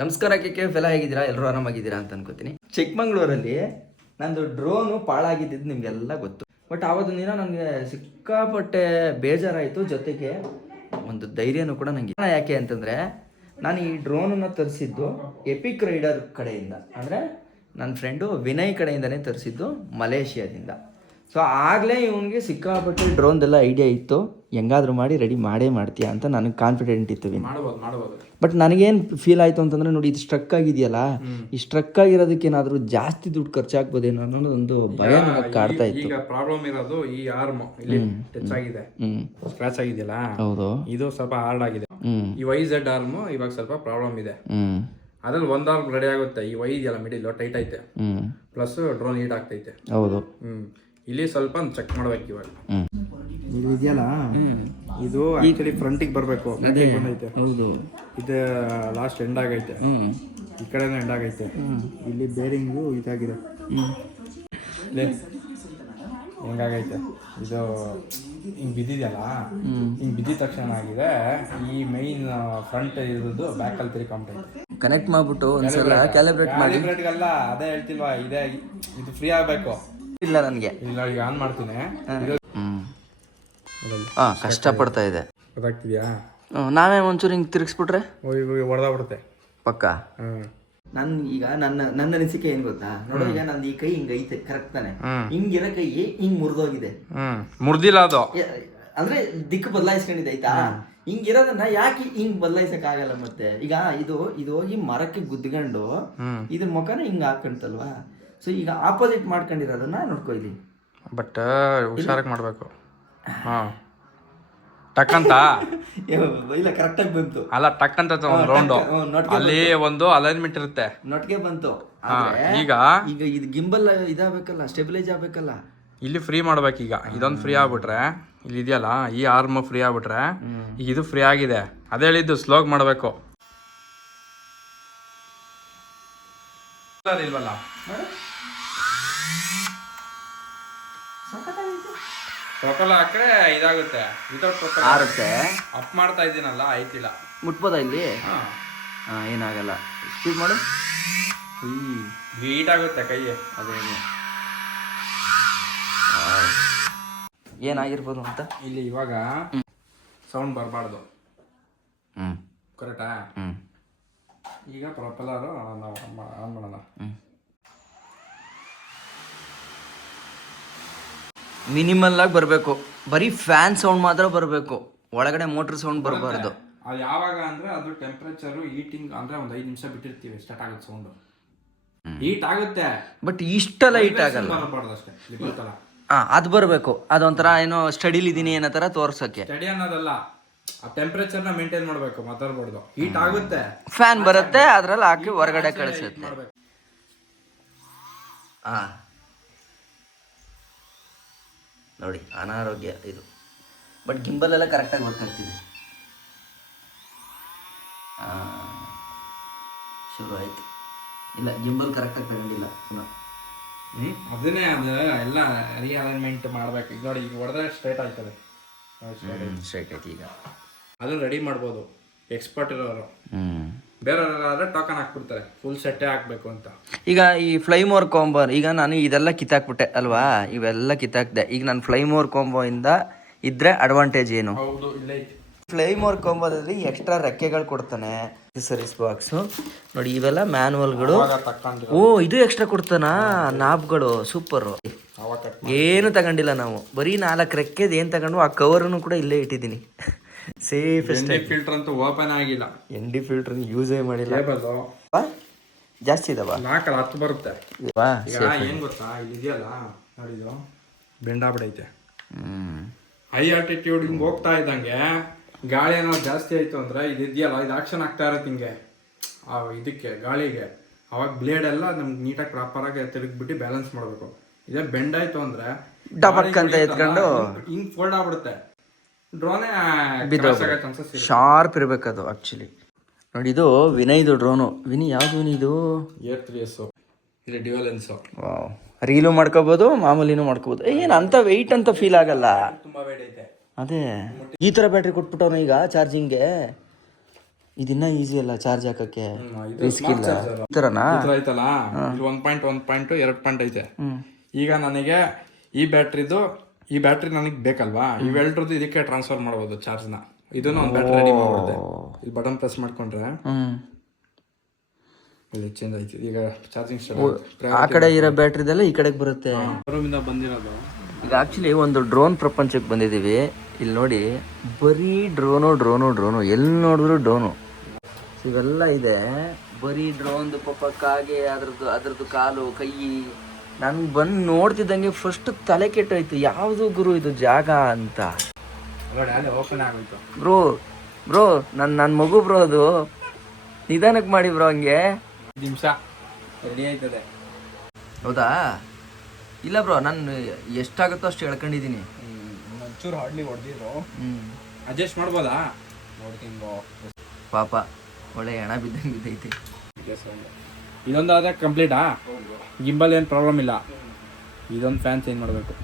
ನಮಸ್ಕಾರ ಕೆ ಫೆಲ ಹೇಗಿದ್ದೀರಾ? ಎಲ್ಲರೂ ಆರಾಮಾಗಿದ್ದೀರಾ ಅಂತ ಅನ್ಕೋತೀನಿ. ಚಿಕ್ಕಮಂಗ್ಳೂರಲ್ಲಿ ನಂದು ಡ್ರೋನು ಪಾಳಾಗಿದ್ದು ನಿಮಗೆಲ್ಲ ಗೊತ್ತು. ಬಟ್ ಆವತ್ತು ದಿನ ನನಗೆ ಸಿಕ್ಕಾಪಟ್ಟೆ ಬೇಜಾರಾಯಿತು, ಜೊತೆಗೆ ಒಂದು ಧೈರ್ಯನೂ ಕೂಡ ನನಗೆ. ಯಾಕೆ ಅಂತಂದರೆ ನಾನು ಈ ಡ್ರೋನನ್ನು ತರಿಸಿದ್ದು ಎಪಿಕ್ ರೈಡರ್ ಕಡೆಯಿಂದ, ಅಂದರೆ ನನ್ನ ಫ್ರೆಂಡು ವಿನಯ್ ಕಡೆಯಿಂದನೇ ತರಿಸಿದ್ದು, ಮಲೇಷಿಯಾದಿಂದ. ಸೊ ಆಗಲೇ ಇವನಿಗೆ ಸಿಕ್ಕಾಪಟ್ಟೆ ಡ್ರೋನ್ದೆಲ್ಲ ಐಡಿಯಾ ಇತ್ತು, ಹೆಂಗಾದ್ರೂ ಮಾಡಿ ರೆಡಿ ಮಾಡೇ ಮಾಡ್ತೀಯಾ ಅಂತ ನನಗೆ ಕಾನ್ಫಿಡೆಂಟ್ ಇತ್ತು. ಬಟ್ ನನಗೇನು ಫೀಲ್ ಆಯಿತು ಅಂತಂದರೆ, ನೋಡಿ ಇದು ಸ್ಟ್ರಕ್ ಆಗಿದೆಯಲ್ಲ, ಈ ಸ್ಟ್ರಕ್ ಆಗಿರೋದಕ್ಕೆ ಏನಾದರೂ ಜಾಸ್ತಿ ದುಡ್ಡು ಖರ್ಚಾಗ್ಬೋದೇನೋ ಅನ್ನೋದೊಂದು ಭಯ ನನಗೆ ಕಾಡ್ತಾ ಇತ್ತು. ಈಗ ಪ್ರಾಬ್ಲಮ್ ಇರೋದು ಈ ಆರ್ಮ್ ಇಲ್ಲಿ ಟಚ್ ಆಗಿದೆ, ಸ್ಕ್ರಾಚ್ ಆಗಿದೆಯಲ್ಲ, ಹೌದು, ಇದು ಸ್ವಲ್ಪ ಹಾರ್ಡ್ ಆಗಿದೆ. ಈ YZ ಆರ್ಮ್ ಇವಾಗ ಸ್ವಲ್ಪ ಪ್ರಾಬ್ಲಮ್ ಇದೆ. ಅದ್ರಲ್ಲಿ ಒಂದ್ ಆರ್ಮ್ ರೆಡಿ ಆಗುತ್ತೆ, ಈ ವೈ ಇದೆಯಲ್ಲ ಮಿಡಿಲ್ ಟೈಟ್ ಐತೆ, ಪ್ಲಸ್ ಡ್ರೋನ್ ಹೀಟ್ ಆಗ್ತೈತೆ. ಹೌದು, ಇಲ್ಲಿ ಸ್ವಲ್ಪ ಚೆಕ್ ಮಾಡ್ಬೇಕು ಇವಾಗ. ಇದು ಇದೆಯಲ್ಲ, ಇದು ಆಕ್ಚುಲಿ ಫ್ರಂಟಿಗೆ ಬರಬೇಕು, ಬಂದೈತೆ. ಹೌದು, ಇದು ಲಾಸ್ಟ್ ಎಂಡ್ ಆಗೈತೆ, ಈ ಕಡೆನೂ ಎಂಡ್ ಆಗೈತೆ. ಇಲ್ಲಿ ಬೇರಿಂಗು ಇದಾಗಿದೆ, ಹೆಂಗಾಗೈತೆ ಇದು ಹಿಂಗೆ ಬಿದ್ದಿದೆಯಲ್ಲ, ಹಿಂಗೆ ಬಿದ್ದಿದ ತಕ್ಷಣ ಆಗಿದೆ. ಈ ಮೈನ್ ಫ್ರಂಟ್ ಇರೋದು ಬ್ಯಾಕಲ್ಲಿ ತಿರ್ಕೊಂಬಿಟ್ಟೈತೆ. ಕನೆಕ್ಟ್ ಮಾಡ್ಬಿಟ್ಟು ಒಂದ್ಸಲ ಕ್ಯಾಲಿಬ್ರೇಟ್ಗಲ್ಲ, ಅದೇ ಹೇಳ್ತಿಲ್ವಾ, ಇದೆ ಇದು ಫ್ರೀ ಆಗಬೇಕು. ಇಲ್ಲ ನನಗೆ ಇಲ್ಲ, ಈಗ ಆನ್ ಮಾಡ್ತೀನಿ. ಕಷ್ಟಪಡ್ತಾ ಇದೆ, ಗೊತ್ತಾಗ್ತಿದ್ಯಾ? ನಾವೇ ಒಂಚೂರು ಹಿಂಗೆ ತಿರ್ಗಿಸ್ಬಿಟ್ರೆ ಹೊಡೆದಾಗ್ಬಿಡುತ್ತೆ ಪಕ್ಕ. ನನ್ ಈಗ ನನ್ನ ಅನಿಸಿಕೆ ಏನ್ ಗೊತ್ತಾ, ನೋಡೋ, ಈಗ ನಂದು ಈ ಕೈ ಹಿಂಗ ಐತೆ ಕರೆಕ್ಟ್ ತಾನೆ, ಹಿಂಗಿರೋ ಕೈ ಹಿಂಗ್ ಮುರಿದೋಗಿದೆ. ಮುರ್ದಿಲ್ಲ ಅದು, ಅಂದ್ರೆ ದಿಕ್ಕು ಬದಲಾಯಿಸ್ಕೊಂಡಿದೆ ಆಯ್ತಾ. ಹಿಂಗಿರೋದನ್ನ ಯಾಕೆ ಹಿಂಗ್ ಬದಲಾಯಿಸಕ್ ಆಗಲ್ಲ? ಮತ್ತೆ ಈಗ ಇದು ಹೋಗಿ ಮರಕ್ಕೆ ಗುದ್ಕೊಂಡು ಇದ್ರ ಮುಖನ ಹಿಂಗ ಹಾಕೊಂತಲ್ವಾ. ಸೊ ಈಗ ಆಪೋಸಿಟ್ ಮಾಡ್ಕೊಂಡಿರೋದನ್ನ ನೋಡ್ಕೊ ಇಲ್ಲಿ. ಬಟ್ ಹುಷಾರಾಗಿ ಮಾಡ್ಬೇಕು. ಟಕ್ ಅಂತ ಇಲ್ಲ, ಕರೆಕ್ಟ್ ಆಗಿ ಬಂತು. ಅಲ್ಲ, ಟಕ್ ಅಂತ ಒಂದು ರೌಂಡ್ ಅಲ್ಲಿ ಒಂದು ಅಲೈನ್ಮೆಂಟ್ ಇರುತ್ತೆ, ನೊಟ್ಗೆ ಬಂತು. ಈಗ ಈಗ ಇದು ಗಿಂಬಲ್ ಇದಾಗಬೇಕಲ್ಲ, ಸ್ಟೆಬಿಲೈಸ್ ಆಗ್ಬೇಕಲ್ಲ. ಇಲ್ಲಿ ಫ್ರೀ ಮಾಡ್ಬೇಕು. ಈಗ ಇದೊಂದು ಫ್ರೀ ಆಗ್ಬಿಟ್ರೆ, ಇಲ್ಲಿ ಇದೆಯಲ್ಲ ಈ ಆರ್ಮ್ ಫ್ರೀ ಆಗ್ಬಿಟ್ರೆ, ಈಗ ಇದು ಫ್ರೀ ಆಗಿದೆ. ಅದೇ ಹೇಳಿದ್ದು, ಸ್ಲೋಗ್ ಮಾಡ್ಬೇಕು. ಇಲ್ವಲ್ಲ, ಪ್ರೊಪಲ್ ಹಾಕ್ರೆ ಇದಾಗುತ್ತೆ, ವಿತೌಟ್ ಪ್ರೊಪಲ್ ಆರುತ್ತೆ. ಅಪ್ ಮಾಡ್ತಾ ಇದ್ದೀನಲ್ಲ, ಆಯ್ತಿಲ್ಲ. ಮುಟ್ಬೋದಾ ಇಲ್ಲಿ? ಏನಾಗಲ್ಲ, ಸ್ಪೀಡ್ ಮಾಡು. ಹೀಟ್ ಆಗುತ್ತೆ ಕೈ. ಅದೇ ಏನಾಗಿರ್ಬೋದು ಅಂತ. ಇಲ್ಲಿ ಇವಾಗ ಸೌಂಡ್ ಬರಬಾರ್ದು, ಕರೆಕ್ಟಾ? ಈಗ ಪ್ರೊಪೆಲ್ಲರ್ ನಾವು ಆನ್ ಮಾಡೋಣ. ಮಿನಿಮಲ್ ಆಗಿ ಬರಬೇಕು, ಬರೀ ಫ್ಯಾನ್ ಸೌಂಡ್ ಮಾತ್ರ ಬರಬೇಕು, ಒಳಗಡೆ ಮೋಟರ್ ಸೌಂಡ್ ಬರಬಾರ್ದು. ಅದು ಯಾವಾಗ ಅಂದ್ರೆ ಅದು ಟೆಂಪರೇಚರು ಹೀಟಿಂಗ್ ಅಂದ್ರೆ ಒಂದು 5 ನಿಮಿಷ ಬಿಟ್ಟಿರ್ತೀವಿ, ಸ್ಟಾರ್ಟ್ ಆಗುತ್ತೆ ಸೌಂಡ್. ಹೀಟ್ ಆಗುತ್ತೆ, ಬಟ್ ಇಷ್ಟೆಲ್ಲ ಹೀಟ್ ಆಗಲ್ಲ. ಬರಬಾರ್ದು ಅಷ್ಟೇ, ಬರ್ತಲ್ಲ ಅದು ಬರಬೇಕು. ಅದೊಂಥರ ಏನೋ ಸ್ಟಡಿಲಿ ಇದೀನಿ ಏನೋ ತರ ತೋರ್ಸಕ್ಕೆ. ಸ್ಟಡಿ ಅನ್ನೋದಲ್ಲ, ಆ ಟೆಂಪರೇಚರ್ನ ಮೇಂಟೈನ್ ಮಾಡಬೇಕು, ಮಾತಾಡ್ಬಾರ್ದು. ಹೀಟ್ ಆಗುತ್ತೆ, ಫ್ಯಾನ್ ಬರುತ್ತೆ, ಅದ್ರಲ್ಲಿ ಹಾಕಿ ಹೊರಗಡೆ ಕಳಿಸುತ್ತೆ. ನೋಡಿ, ಅನಾರೋಗ್ಯ ಇದು. ಬಟ್ ಗಿಂಬಲ್ ಎಲ್ಲ ಕರೆಕ್ಟಾಗಿ ವರ್ಕ್ ಆಗ್ತಿದೆ. ಶುರು ಆಯ್ತು. ಇಲ್ಲ, ಗಿಂಬಲ್ ಕರೆಕ್ಟಾಗಿ ತಗೊಂಡಿಲ್ಲ ಪುನಃ. ಅದನ್ನೇ ಅದು ಎಲ್ಲ ರೀಅಲೈನ್ಮೆಂಟ್ ಮಾಡ್ಬೇಕು. ಈಗ ನೋಡಿ, ಈಗ ಹೊಡೆದ್ರೆ ಸ್ಟ್ರೈಟ್ ಆಯ್ತದೆ, ಸ್ಟ್ರೈಟ್ ಆಯ್ತು. ಈಗ ಅದನ್ನ ರೆಡಿ ಮಾಡ್ಬೋದು ಎಕ್ಸ್ಪರ್ಟ್ ಇರೋರು. ಬೇರೆಯವರಾದ್ರೆ ಟೋಕನ್ ಹಾಕ್ಬಿಡ್ತಾರೆ, ಫುಲ್ ಸೆಟ್ಟೇ ಹಾಕ್ಬೇಕು ಅಂತ. ಈಗ ಈ ಫ್ಲೈಮೋರ್ ಕಾಂಬೋ, ಈಗ ನಾನು ಇದೆಲ್ಲ ಕಿತ್ತಾಕ್ಬಿಟ್ಟೆ ಅಲ್ವಾ, ಇವೆಲ್ಲ ಕಿತ್ತಾಕ್ದೆ. ಈಗ ನಾನು ಫ್ಲೈಮೋರ್ ಕಾಂಬೋ ಇಂದ ಇದ್ರೆ ಅಡ್ವಾಂಟೇಜ್ ಏನು? ಹೌದು, ಇಲ್ಲ ಐತಿ. ಫ್ಲೈಮೋರ್ ಕಾಂಬೋದಲ್ಲಿ ಎಕ್ಸ್ಟ್ರಾ ರೆಕ್ಕೆಗಳು ಕೊಡ್ತಾನೆ, ಅಕ್ಸೆಸರೀಸ್ ಬಾಕ್ಸು. ನೋಡಿ, ಇವೆಲ್ಲ ಮ್ಯಾನುವಲ್ಗಳು. ಓ, ಇದು ಎಕ್ಸ್ಟ್ರಾ ಕೊಡ್ತಾನಾ? ನಾಬ್ಗಳು ಸೂಪರು. ಏನು ತಗೊಂಡಿಲ್ಲ ನಾವು, ಬರೀ 4 ರೆಕ್ಕೆದು ಏನು ತಗೊಂಡು, ಆ ಕವರನ್ನು ಕೂಡ ಇಲ್ಲೇ ಇಟ್ಟಿದ್ದೀನಿ. ಸೇಫೆಸ್ಟ್. ಫಿಲ್ಟರ್ ಅಂತೂ ಓಪನ್ ಆಗಿಲ್ಲ, ND ಫಿಲ್ಟರ್ ಯೂಸೇ ಮಾಡಿಲ್ಲ. ಜಾಸ್ತಿ ಇದಾವ, 10 ಬರುತ್ತೆ. ಈಗ ಏನ್ ಗೊತ್ತಾ, ಇಲ್ಲಿ ಇದೆಯಲ್ಲ ನೋಡಿದು ಬೆಂಡ್ ಆಗ್ಬಿಡೈತೆ. ಹೈ ಆಲ್ಟಿಟ್ಯೂಡ್ ಹಿಂಗೆ ಹೋಗ್ತಾ ಇದ್ದಂಗೆ ಗಾಳಿ ಏನಾದ್ರು ಜಾಸ್ತಿ ಆಯ್ತು ಅಂದ್ರೆ, ಇದು ಇದೆಯಲ್ಲ, ಇದು ಆಕ್ಷನ್ ಆಗ್ತಾ ಇರತ್ತೆ ಹಿಂಗೆ ಇದಕ್ಕೆ ಗಾಳಿಗೆ. ಅವಾಗ ಬ್ಲೇಡ್ ಎಲ್ಲ ನಮ್ಗೆ ನೀಟಾಗಿ ಪ್ರಾಪರ್ ಆಗಿ ತಿರುಗ್ಬಿಟ್ಟು ಬ್ಯಾಲೆನ್ಸ್ ಮಾಡಬೇಕು. ಇದೇ ಬೆಂಡ್ ಆಯ್ತು ಅಂದ್ರೆ ಡಬಕ್ ಅಂತ ಎತ್ಕೊಂಡು ಹಿಂಗ್ ಫೋಲ್ಡ್ ಆಗ್ಬಿಡುತ್ತೆ, ಡ್ರೋನೇ ಶಾರ್ಪ್ ಇರಬೇಕದು ಆಕ್ಚುಲಿ. ನೋಡಿ, ಇದು ವಿನಯ್ದು ಡ್ರೋನು. ಯಾವ್ದು ವಿನಿ ಇದು? A3S. ಇದು ಡ್ಯುಯಲ್ ಲೆನ್ಸ್. ವಾವ್, ರೀಲು ಮಾಡ್ಕೋಬೋದು, ಮಾಮೂಲಿನೂ ಮಾಡ್ಕೋಬೋದು. ಏನು ಅಂತ ವೆಯ್ಟ್ ಅಂತ ಫೀಲ್ ಆಗಲ್ಲ, ತುಂಬಾ ವೆಯ್ಟ್ ಐತೆ. ಅದೇ ಈ ಥರ ಬ್ಯಾಟ್ರಿ ಕೊಟ್ಬಿಟ್ಟವನು ಈಗ ಚಾರ್ಜಿಂಗ್ಗೆ. ಇದಿನ್ನ ಈಸಿ ಅಲ್ಲ ಚಾರ್ಜ್ ಹಾಕಕ್ಕೆ, ಇದು ರಿಸ್ಕ್ ಸ್ಮಾರ್ಟ್ ಇಲ್ಲ. ಚಾರ್ಜರ್ ಈ ಥರನಾ? ಈ ಥರ ಐತಲ್ಲ, ಇದು 1.2 ಐತೆ. ಈಗ ನನಗೆ ಈ ಬ್ಯಾಟ್ರಿ ನನಗೆ ಬೇಕಲ್ವಾ, ಇವೆಲ್ಟ್ರದ್ದು ಇದಕ್ಕೆ ಟ್ರಾನ್ಸ್ಫರ್ ಮಾಡ್ಬೋದು ಚಾರ್ಜ್ನ. ಇದನ್ನು ಒಂದು ಬ್ಯಾಟ್ರಿ ರೆಡಿ ಮಾಡ್ಬಿಡುತ್ತೆ. ಇದು ಬಟನ್ ಪ್ರೆಸ್ ಮಾಡ್ಕೊಂಡ್ರೆ ಇಲ್ಲಿ ಚೇಂಜ್ ಆಯ್ತು. ಈಗ ಚಾರ್ಜಿಂಗ್ ಆ ಕಡೆ ಇರೋ ಬ್ಯಾಟ್ರಿದೆಲ್ಲ ಈ ಕಡೆಗೆ ಬರುತ್ತೆ. ರೂಮಿಂದ ಬಂದಿರೋದು. ಈಗ ಆಕ್ಚುಲಿ ಒಂದು ಡ್ರೋನ್ ಪ್ರಪಂಚಕ್ಕೆ ಬಂದಿದ್ದೀವಿ. ಇಲ್ಲಿ ನೋಡಿ, ಬರೀ ಡ್ರೋನು ಎಲ್ಲಿ ನೋಡಿದ್ರು ಡ್ರೋನು. ಇವೆಲ್ಲ ಇದೆ, ಬರೀ ಡ್ರೋನ್ದು ಕಾಗೆ, ಅದ್ರದ್ದು ಕಾಲು ಕೈ. ನಾನು ಬಂದು ನೋಡ್ತಿದ್ದಂಗೆ ಫಸ್ಟ್ ತಲೆ ಕೆಟ್ಟೋಯ್ತು, ಯಾವುದು ಗುರು ಇದು ಜಾಗ ಅಂತ. ಓಪನ್ ಆಗೋಯ್ತು. ಬ್ರೋ ನನ್ನ ಮಗು ಬ್ರೋ, ಅದು ನಿಧಾನಕ್ಕೆ ಮಾಡಿ ಬ್ರೋ, ಹಂಗೆ ನಿಮಿಷ ರೆಡಿ ಆಯ್ತದೆ. ಹೌದಾ? ಇಲ್ಲ ಬ್ರೋ, ನಾನು ಎಷ್ಟಾಗುತ್ತೋ ಅಷ್ಟು ಹೇಳ್ಕೊಂಡಿದ್ದೀನಿ. ಒಂಚೂರು ಹಾರ್ಡ್ಲಿ ಹೊಡೆದಿದ್ರು, ಅಡ್ಜಸ್ಟ್ ಮಾಡ್ಬೋದಾ? ನೋಡ್ತೀನಿ ಬ್ರೋ. ಪಾಪ ಒಳ್ಳೆ ಹಣ ಬಿದ್ದೈತಿ. ಇದೊಂದು ಆದ್ರೆ ಕಂಪ್ಲೀಟಾ? ಗಿಂಬಲ್ ಏನು ಪ್ರಾಬ್ಲಮ್ ಇಲ್ಲ. ಇದೊಂದು ಫ್ಯಾನ್ ಚೇಂಜ್ ಮಾಡಬೇಕು.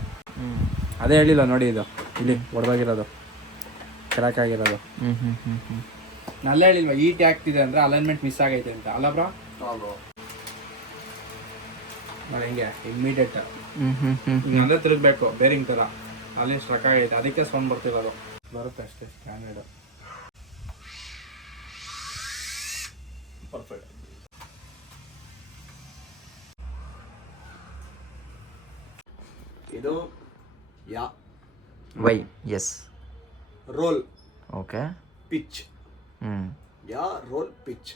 ಅದೇ ಹೇಳಿಲ್ಲ ನೋಡಿ, ಇದು ಇಲ್ಲಿ ಹೊಡೆದಾಗಿರೋದು, ಕ್ರ್ಯಾಕ್ ಆಗಿರೋದು. ನಲ್ಲ ಹೇಳಿಲ್ವಾ ಈಟ್ ಆಗ್ತಿದೆ ಅಂದ್ರೆ ಅಲೈನ್ಮೆಂಟ್ ಮಿಸ್ ಆಗೈತೆ ಅಂತ, ಅಲ್ಲ ಬ್ರೋ? ನೋಡಿ ಹೆಂಗೆ ಇಮ್ಮಿಡಿಯೇಟ್ ಹಿಂಗಂದ್ರೆ ತಿರುಗಬೇಕು, ಬೇರಿಂಗ್ ಥರ. ಅಲ್ಲಿ ಸ್ಟ್ರಕ್ ಆಗೈತೆ, ಅದಕ್ಕೆ ಸೌಂಡ್ ಬರ್ತಿರೋದು. ಬರುತ್ತೆ ಅಷ್ಟೇ, ಸ್ಟ್ಯಾಂಡರ್ಡ್. ಪರ್ಫೆಕ್ಟ್. ಇದು Y S roll okay pitch. Roll pitch.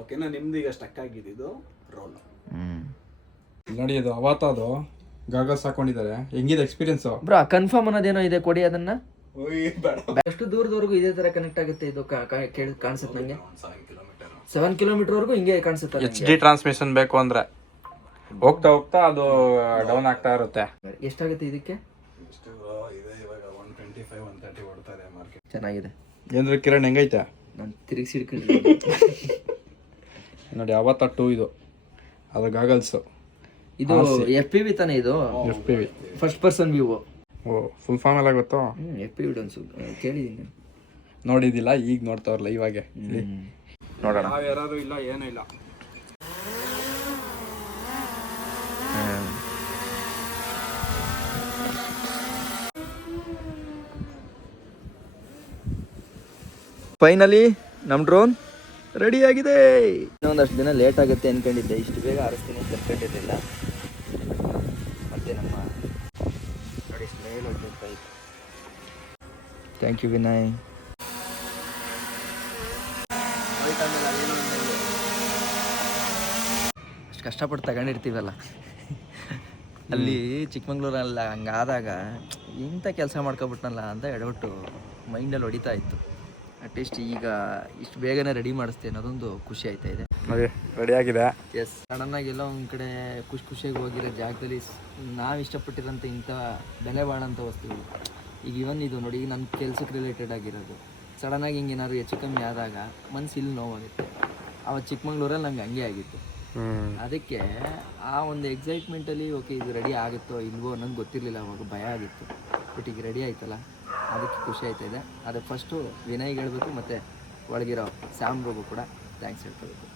ಓಕೆನಾ? ನಿಮ್ದು ಈಗ ಸ್ಟಕ್ ಆಗಿದ್ದು ರೋಲ್. ನೋಡಿ, ಇದು ಅವತ್ತದು ಗಾಗಲ್ಸ್ ಹಾಕೊಂಡಿದ್ದಾರೆ. ಹೆಂಗಿದೆ ಎಕ್ಸ್ಪೀರಿಯನ್ಸ್ ಬ್ರೋ? ಕನ್ಫರ್ಮ್ ಅನ್ನೋದೇನೋ ಇದೆ, ಕೊಡಿ ಅದನ್ನ. ಎಷ್ಟು ದೂರದವರೆಗೂ ಇದೇ ತರ ಕನೆಕ್ಟ್ ಆಗುತ್ತೆ ಇದು? ಕಾಣಿಸುತ್ತೆ ನಂಗೆ 7 ಕಿಲೋಮೀಟರ್ ವರೆಗೂ ಹಿಂಗೆ ಕಾಣಿಸುತ್ತೆ. HD ಟ್ರಾನ್ಸ್ಮಿಷನ್ ಬೇಕು ಅಂದ್ರೆ ಹೋಗ್ತಾ ಹೋಗ್ತಾ ಅದು ಡೌನ್ ಆಗ್ತಾ ಇರುತ್ತೆ. ಎಷ್ಟಾಗುತ್ತೆ ಇದಕ್ಕೆ? ಚೆನ್ನಾಗಿದೆ. ಏನ್ರಿ ಕಿರಣ್, ಹೆಂಗೈತೆ? ನಾನು ತಿರುಗಿಸಿ ನೋಡಿ, ಅವತ್ತ 2 ಇದು, ಅದು ಗಾಗಲ್ಸ್. ಇದು FPV ತಾನೇ? ಇದು FPV, ಫಸ್ಟ್ ಪರ್ಸನ್ ವ್ಯೂ. ಓ, ಫುಲ್ ಫಾರ್ಮ್ ಎಲ್ಲ ಗೊತ್ತು? FPV ಡನ್ಸು ಕೇಳಿದ್ದೀನಿ. ನೋಡಿದಿಲ್ಲ, ಈಗ ನೋಡ್ತಾವ್ರ ಲೈವ್ ಆಗಿ. ನೋಡೋಣ. ಯಾರು ಇಲ್ಲ, ಏನೂ ಇಲ್ಲ. ಫೈನಲಿ ನಮ್ಮ ಡ್ರೋನ್ ರೆಡಿ ಆಗಿದೆ. ಇನ್ನೊಂದಷ್ಟು ದಿನ ಲೇಟ್ ಆಗುತ್ತೆ ಅನ್ಕೊಂಡಿದ್ದೆ, ಇಷ್ಟು ಬೇಗ ಆರಿಸ್ತೀನಿ ಅಂತ ಅನ್ಕೊಂಡಿರಲಿಲ್ಲ. ಮತ್ತೆ ನಮ್ಮ ನೋಡಿ ಸ್ಮೈಲ್ ಹೋಗ್ತಾ ಇತ್ತು. Thank you Vinay. ಅಷ್ಟು ಕಷ್ಟಪಟ್ಟು ತಗೊಂಡಿರ್ತೀವಲ್ಲ, ಅಲ್ಲಿ ಚಿಕ್ಕಮಂಗ್ಳೂರಲ್ಲ ಹಂಗಾದಾಗ ಇಂಥ ಕೆಲಸ ಮಾಡ್ಕೊಬಿಟ್ನಲ್ಲ ಅಂತ ಎಡಬಿಟ್ಟು ಮೈಂಡಲ್ಲಿ ಹೊಡಿತಾ ಇತ್ತು. ಅಟ್ಲೀಸ್ಟ್ ಈಗ ಇಷ್ಟು ಬೇಗನೆ ರೆಡಿ ಮಾಡಿಸ್ತೇನೆ, ಅದೊಂದು ಖುಷಿ ಆಯ್ತಾ ಇದೆ. ರೆಡಿ ಆಗಿದೆ. ಎಸ್, ಸಡನ್ನಾಗಿ ಎಲ್ಲ ಒಂದು ಕಡೆ ಖುಷಿಯಾಗಿ ಹೋಗಿರೋ ಜಾಗದಲ್ಲಿ ನಾವು ಇಷ್ಟಪಟ್ಟಿರೋಂಥ ಇಂಥ ಬೆಲೆ ಬಾಳೋಂಥ ವಸ್ತುಗಳು. ಈಗ ಇವನ್ ಇದು ನೋಡಿ, ನನ್ನ ಕೆಲ್ಸಕ್ಕೆ ರಿಲೇಟೆಡ್ ಆಗಿರೋದು. ಸಡನ್ನಾಗಿ ಹಿಂಗೆ ಏನಾದ್ರು ಹೆಚ್ಚು ಕಮ್ಮಿ ಆದಾಗ ಮನ್ಸು ಇಲ್ಲಿ ನೋವಾಗುತ್ತೆ. ಆವತ್ತು ಚಿಕ್ಕಮಂಗ್ಳೂರಲ್ಲಿ ನಂಗೆ ಹಂಗೆ ಆಗಿತ್ತು. ಅದಕ್ಕೆ ಆ ಒಂದು ಎಕ್ಸೈಟ್ಮೆಂಟಲ್ಲಿ ಓಕೆ ಇದು ರೆಡಿ ಆಗುತ್ತೋ ಇಲ್ವೋ ಅನ್ನೋದು ಗೊತ್ತಿರಲಿಲ್ಲ, ಅವಾಗ ಭಯ ಆಗಿತ್ತು. ಬಟ್ ಈಗ ರೆಡಿ ಆಯ್ತಲ್ಲ, ಅದಕ್ಕೆ ಖುಷಿ ಆಯ್ತಾ ಇದೆ. ಅದಕ್ಕೆ ಫಸ್ಟು ವಿನಯ್ಗೆ ಹೇಳಬೇಕು, ಮತ್ತು ಒಳಗಿರೋ ಸ್ಯಾಮ್ರಿಗೂ ಕೂಡ ಥ್ಯಾಂಕ್ಸ್ ಹೇಳ್ಕೋಬೇಕು.